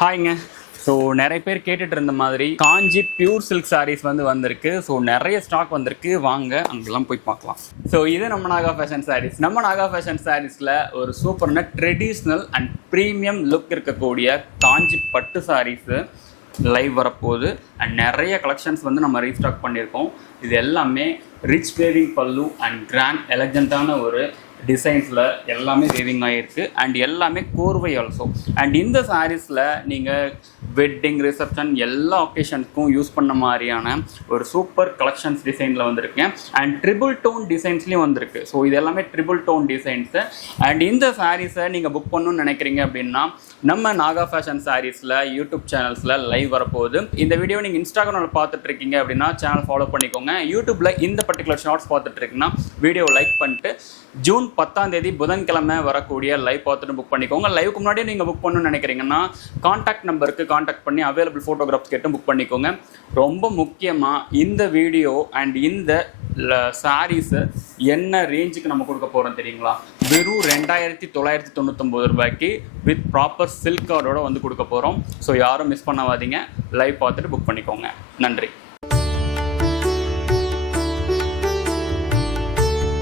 ஹாய்ங்க. So நிறைய பேர் கேட்டுட்டு இருந்த மாதிரி காஞ்சி பியூர் சில்க் சாரீஸ் வந்திருக்கு. ஸோ நிறைய ஸ்டாக் வந்திருக்கு, வாங்க அங்கெல்லாம் போய் பார்க்கலாம். ஸோ இது நம்ம நாகா ஃபேஷன் சாரீஸ். நம்ம நாகா ஃபேஷன் சாரீஸில் ஒரு சூப்பர்னா ட்ரெடிஷ்னல் அண்ட் ப்ரீமியம் லுக் இருக்கக்கூடிய காஞ்சி பட்டு சாரீஸு லைவ் வரப்போகுது. அண்ட் நிறைய கலெக்ஷன்ஸ் நம்ம ரீஸ்டாக் பண்ணியிருக்கோம். இது எல்லாமே ரிச் வேவிங் பல்லு அண்ட் கிராண்ட் எலகண்டான ஒரு டிசைன்ஸில் எல்லாமே வேவிங் ஆகிருக்கு. அண்ட் எல்லாமே கோர்வை ஆல்சோ. அண்ட் இந்த சாரீஸில் நீங்கள் வெட்டிங் ரிசப்ஷன் எல்லா ஒகேஷனுக்கும் யூஸ் பண்ண மாதிரியான ஒரு சூப்பர் கலெக்ஷன்ஸ் டிசைனில் வந்திருக்கேன். அண்ட் ட்ரிபிள் டோன் டிசைன்ஸ்லேயும் வந்திருக்கு. ஸோ இது எல்லாமே ட்ரிபிள் டோன் டிசைன்ஸு. அண்ட் இந்த சாரீஸை நீங்கள் புக் பண்ணணும்னு நினைக்கிறீங்க அப்படின்னா நம்ம நாகா ஃபேஷன் சாரீஸில் யூடியூப் சேனல்ஸில் லைவ் வரப்போகுது. இந்த வீடியோ நீங்கள் இன்ஸ்டாகிராமில் பார்த்துட்ருக்கீங்க அப்படின்னா சேனல் ஃபாலோ பண்ணிக்கோங்க. யூடியூப்பில் இந்த பர்டிகுலர் ஷார்ட்ஸ் பார்த்துட்ருக்கீங்கன்னா வீடியோ லைக் பண்ணிட்டு ஜூன் 10 புதன்கிழமை வரக்கூடிய லைவ் பார்த்துட்டு புக் பண்ணிக்கோங்க. லைவுக்கு முன்னாடியே நீங்கள் புக் பண்ணணும்னு நினைக்கிறீங்கன்னா காண்டாக்ட் நம்பருக்கு காண்டாக்ட் பண்ணி அவைலபிள் ஃபோட்டோகிராஃப்ஸ் கேட்டு புக் பண்ணிக்கோங்க. ரொம்ப முக்கியமாக இந்த வீடியோ அண்ட் இந்த சாரீஸு என்ன ரேஞ்சுக்கு நம்ம கொடுக்க போகிறோம் தெரியுங்களா? வெறும் 2999 ரூபாய்க்கு வித் ப்ராப்பர் சில்க் கார்டோட கொடுக்க போகிறோம். ஸோ யாரும் மிஸ் பண்ணாதீங்க, லைவ் பார்த்துட்டு புக் பண்ணிக்கோங்க. நன்றி.